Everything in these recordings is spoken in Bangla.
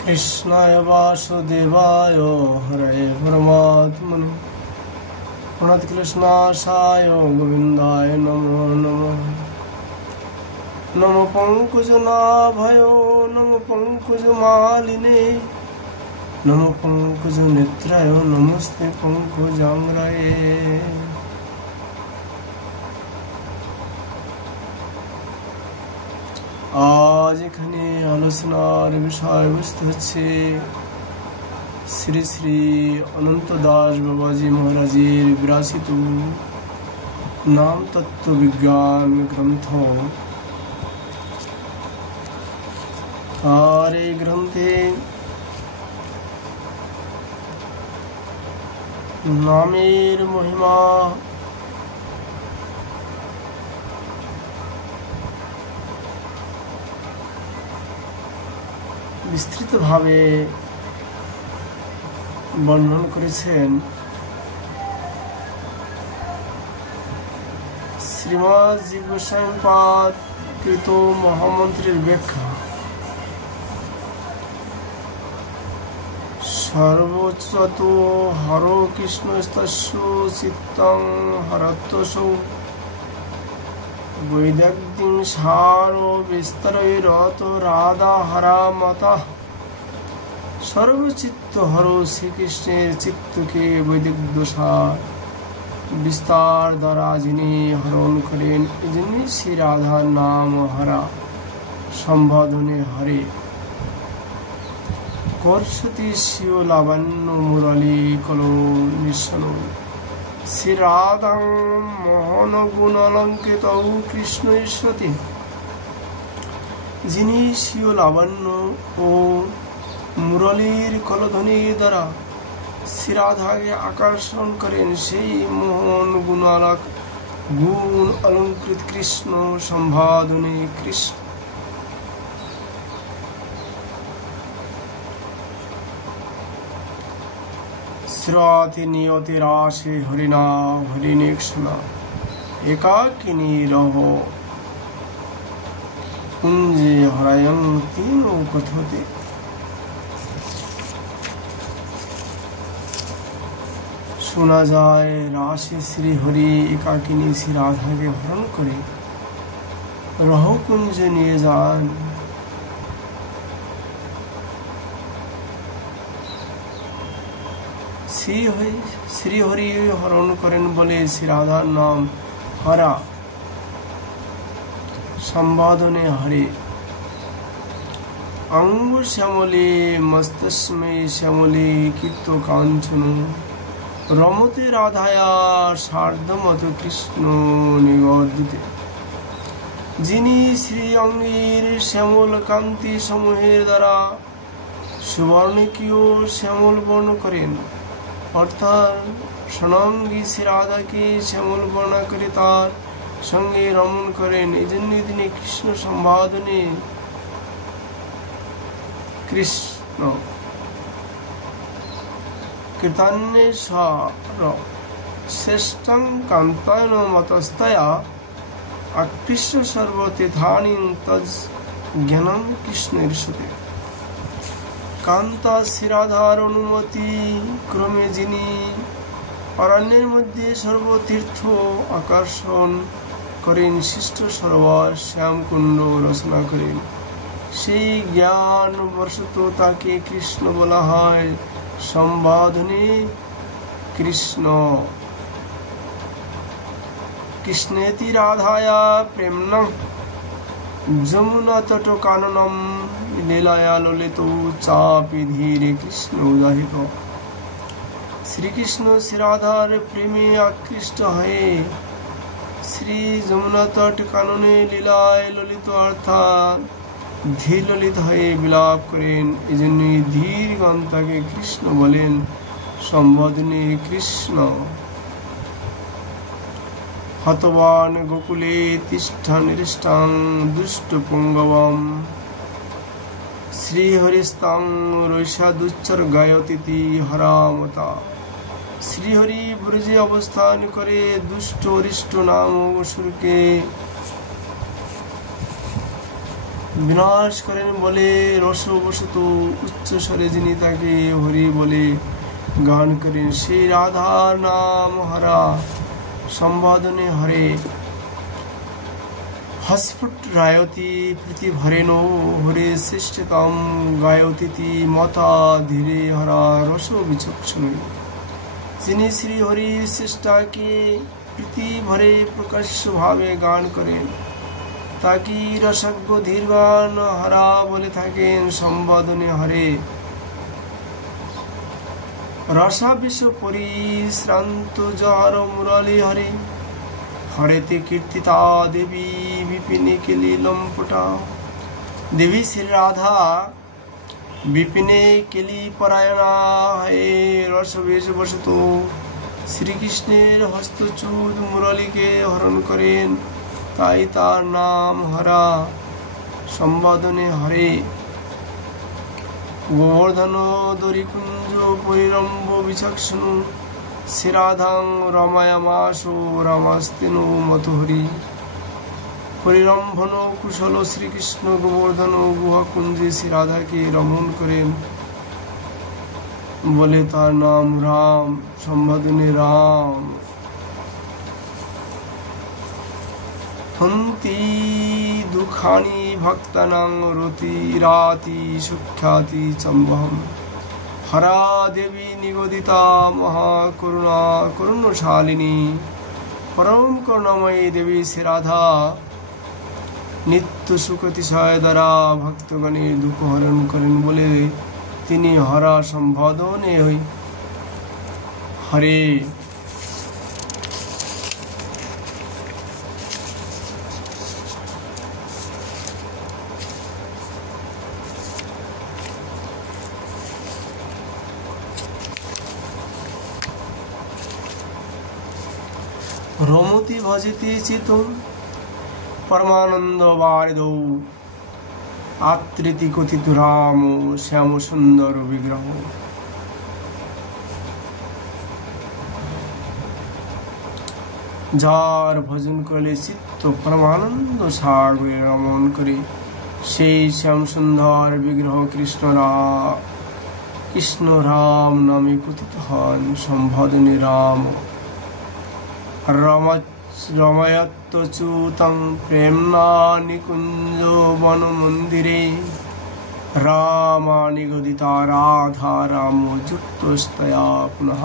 कृष्णाय वासुदेवाय हरये परमात्मने प्रणतक्लेशनाशाय गोविन्दाय नमो नमः। नमो पंकजनाभयो नमो पंकजमालिने नमो पंकजनेत्राय नमस्ते पंकजांग्राये। आज এখানে আলোচনার বিষয়বস্তু হচ্ছে শ্রী শ্রী অনন্ত দাস বাবাজি মহারাজের বিরাজিত নাম তত্ত্ব বিজ্ঞান গ্রন্থ। আর এই গ্রন্থে নামের মহিমা বিস্তৃতভাবে বর্ণন করেছেন শ্রীমৎ জীব গোস্বামীপাদ কৃত মহামন্ত্রের ব্যাখ্যা। সর্বোচ্চত হর কৃষ্ণ স্তস্য চিত্তং হরত্বসৌ বৈদগ্ধিং সার বিস্তরৈরত রাধা হরা মাতা। সর্বচিত্ত হর শ্রীকৃষ্ণের চিত্তকে বৈদিক দোষার বিস্তার দ্বারা যিনি হরণ করেন, যিনি শ্রী রাধার নাম হরা সম্বোধনে হরে কর্ষতি শিও লাবণ্য মুরলী কলো নিঃসন। শ্রী রাধাং মোহন গুণ অলঙ্কিত কৃষ্ণ ঈশ্বরী, যিনি স্বীয় লাবণ্য ও মুরলীর কলধ্বনি দ্বারা শ্রী রাধাকে আকর্ষণ করেন, সেই মোহন গুণ অলঙ্কৃত কৃষ্ণ সম্বোধনে কৃষ্ণ। শ্রুতি নিয়তি রাশি হরিণা হরিণীক্ষণা একাকিনী রহ কুঞ্জে হরায়ং তিন কথতে। শোনা যায় রাশি শ্রী হরি একাকিনী শ্রী রাধাকে হরণ করে রহ কুঞ্জে নিয়ে যান। শ্রী হরি হরণ করেন বলে শ্রী রাধার নাম হরা সম্বোধনে হরে। অঙ্গ শ্যামলে মস্তস্মে শ্যামলে কীর্ত কাঞ্চন রমতে রাধায়া সার্ধমত কৃষ্ণ নিগদিতে। যিনি শ্রী অঙ্গের শ্যামল কান্তি সমূহের দ্বারা সুবর্ণকীয় শ্যামল বর্ণ করেন, অর্থাৎ স্বনাঙ্গী শ্রী রাধাকে শ্যামল বর্ণা করে তার সঙ্গে রমণ করেন, এই জন্য তিনি কৃষ্ণ সম্বোধনে কৃষ্ণ কীর্তনেশ্বর শ্রেষ্ঠং কান্তায়ন মতস্তয়া আকৃষ্ট সর্বতীর্থানি তজ জ্ঞানং কৃষ্ণের সুতে। কান্তা শ্রী রাধার অনুমতি ক্রমে যিনি অরণ্যের মধ্যে সর্বতীর্থ আকর্ষণ করেন, সৃষ্ট সরোবর শ্যামকুণ্ড রচনা করেন, সেই জ্ঞান বশত তাকে কৃষ্ণ বলা হয় সম্বোধনে কৃষ্ণ। কৃষ্ণেতি রাধায়া প্রেমনং যমুনা তট কাননম লীলায়া ললিত চাপি ধীরে কৃষ্ণ উদাহিত। শ্রীকৃষ্ণ শ্রী রাধার প্রেমে আকৃষ্ট হয়ে শ্রী যমুনা তট কাননে লীলায় ললিত অর্থাৎ ধীর ললিত হয়ে বিলাপ করেন, এই জন্য ধীর গন্তাকে কৃষ্ণ বলেন সম্বোধনে কৃষ্ণ। হতবান গোকুলে তিষ্ঠ নিষ্টাং দুষ্ট পুঙ্গবম শ্রীহরিস্তাং রৈষাদুচ্চর গায়তিতি হরামতা। শ্রীহরি ব্রজে অবস্থান করে দুষ্ট অরিষ্ট নাম অসুরকে বিনাশ করেন বলে রসবশত উচ্চ স্বরে যিনি তাকে হরি বলে গান করেন, সেই রাধার নাম হরা সম্বোধনে হরে হস্ফুট রায়তি প্রীতি ভরেন হরে শ্রেষ্ঠতম গায়তীতি মতা ধীরে হরা রস বিচক্ষণ, যিনি শ্রী হরি শ্রেষ্ঠাকে প্রীতি ভরে প্রকাশ্য ভাবে গান করেন তাকে রসজ্ঞ ধীরগান হরা বলে থাকেন সম্বোধনে হরে রসা বিশ্ব পরিশ্রান্ত যার মুরলী হরে হরেতে কীর্তিতা দেবী বিপিনে কেলি লম্পটা। দেবী শ্রী রাধা বিপিনে কেলি পরায়ণা হয়ে রসবেশ বসত শ্রীকৃষ্ণের হস্তচ্যুত মুরলীকে হরণ করেন, তাই তার নাম হরা সম্বোধনে হরে। গোবর্ধন দরিকুঞ্জ পরিরম্ভ বিচক্ষণ শ্রীরাধাং রমায়ামাসো রামাস্তেন মতহরি। পরিরম্ভন কুশল শ্রীকৃষ্ণ গোবর্ধন গুহাকুঞ্জে শ্রীরাধাকে রমণ করেন বলে তার নাম রাম সম্বোধনে রাম। হন্তি দুঃখানি ভক্তানাং রতি রাতি সুখ্যাতি চম্বহম। হরা দেবী নিগদিতা মহাকরুণা করুণশালিনী, পরম করুণাময়ী দেবী শ্রী রাধা নিত্য সুখতিশয় দ্বারা ভক্তগণের দুঃখ হরণ করেন বলে তিনি হরা সম্বোধনে হরে। রমতি ভজতি চিতম পরমানন্দ বারিদৌ আত্রিতি কথিত রাম শ্যাম সুন্দর বিগ্রহ। যার ভজন করলে চিত্ত পরমানন্দ সাগরে রমণ করে সেই শ্যাম সুন্দর বিগ্রহ কৃষ্ণ রাম নামে কথিত হন সম্বোধনে রাম। রময়ত্বচ্যুতং প্রেমনা নিকুঞ্জ বন মন্দিরে রামা নিগদিতা রাধা রাম যুক্তস্তয়া পুনঃ।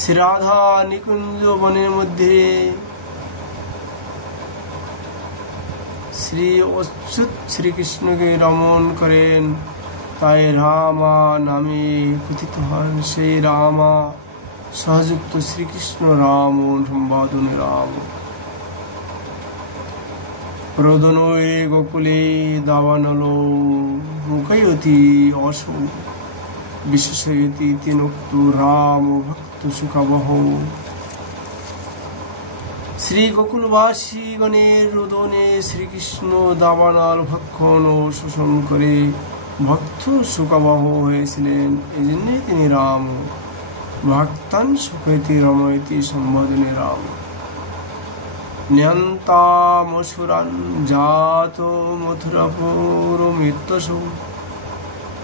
শ্রী রাধা নিকুঞ্জ বনের মধ্যে শ্রী অচ্যুত শ্রীকৃষ্ণকে রমণ করেন, তাই রামা নামে কথিত হন। সেই রামা সহযুক্ত শ্রীকৃষ্ণ রাম সম্বোধনে রাম। রোদনে গোকুলে দাবানলো মুখয়তি অসৌ বিশেষয়তি তেনোক্ত রাম ভক্ত সুখাবহ। শ্রী গোকুলবাসী গণের রোদনে শ্রীকৃষ্ণ দাবানল ভক্ষণ ও শোষণ করে ভক্ত সুখাবহ হয়েছিলেন, এই জন্যই তিনি রাম। ভক্তান সুখয়তি রময়তি সম্বোধনে রাম। নিয়ন্তামসুরান জাত মথুরাপুর মৃত্যসৌ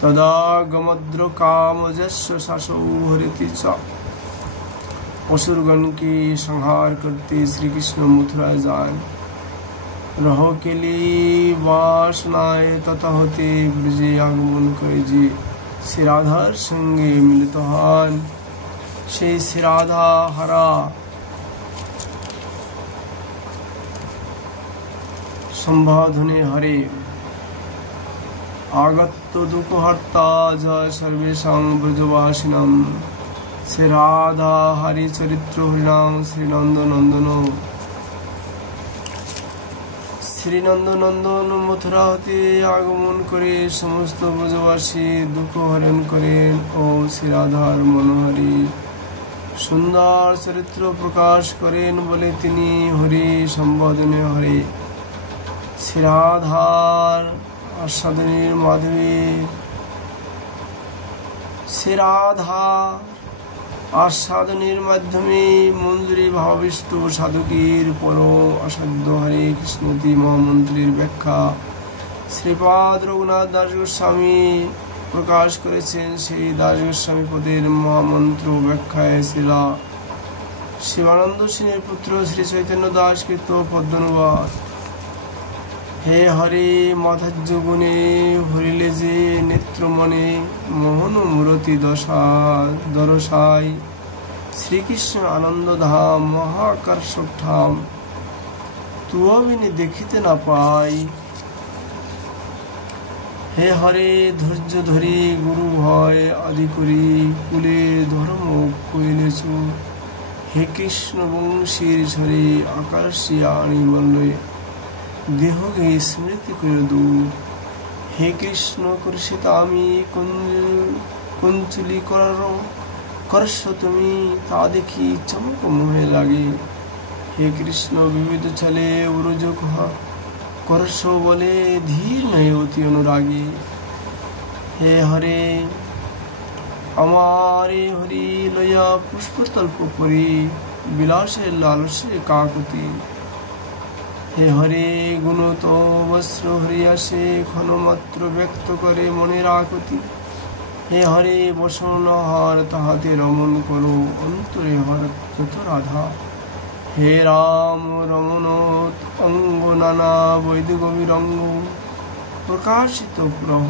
তদা গমদ্র কামজস্য শাসৌ হরিতি চ। असुरगण के संहार करते श्री कृष्ण मथुरा जान, रहो के लिए वासनाएं तथा होते ब्रजे आगमन करे जी श्री राधार संगे मिलित हन। সেই শ্রী রাধা হরা সম্বোধনে হরে। আগত দুঃখহর্তা জয় সর্বেষাং ব্রজবাসিনাম শ্রী রাধা হরি চরিত্র হরিনাম শ্রীনন্দনন্দন। শ্রীনন্দনন্দন মথুরা হতে আগমন করে সমস্ত ব্রজবাসী দুঃখ হরণ করেন ও শ্রী রাধার মনোহরি সুন্দর চরিত্র প্রকাশ করেন বলে তিনি হরি সম্বোধনে হরে। শ্রী রাধার আস্বাদনের মাধ্যমে শ্রী রাধা আস্বাদনের মাধ্যমে মঞ্জুরি ভাবিষ্ট সাধকের পরম অসাধ্য হরে কৃষ্ণতি মহামন্ত্রের ব্যাখ্যা শ্রীপাদ রঘুনাথ দাস গোস্বামী প্রকাশ করেছেন। সেই দাস গোস্বামী পদের মহামন্ত্র ব্যাখ্যায় শ্রীলা শিবানন্দ সেনের পুত্র শ্রী চৈতন্য দাস কৃত পদ্মানুবাদ। হে হরে মাধুর্য গুণে হরিলে যে নেত্র মনে মোহন মূরতি দরসাই শ্রীকৃষ্ণ আনন্দ ধাম মহাকর্ষক ধাম তুও বিনে দেখিতে না পাই। হে হরে ধৈর্য ধরি গুরু ভয় আদি করি কুলে ধর্ম কইলেছ। হে কৃষ্ণ বংশীর ঝরে আকাশিয়া আনি বললে দেহকে স্মৃতি করে দূর। হে কৃষ্ণ কর্ষিত আমি কুঞ্চুলি করস তুমি তা দেখি চমক মোহে লাগে। হে কৃষ্ণ বিবিধ ছলে উরজ করস বলে ধীর নয় অতি অনুরাগী। হে হরে আমারে হরি লয়া পুষ্পতল্প করি বিলাসে লালসে কাকুতি। হে হরে গুণ তো বস্ত্র হরিয়াসে ক্ষণমাত্র ব্যক্ত করে মনের আকুতি। হে হরে বসন হার তাহাতে রমণ করো অন্তরে হর যত রাধা। হে রাম রমণ অঙ্গ নানা বৈদ গভীর অঙ্গ প্রকাশিত প্রহ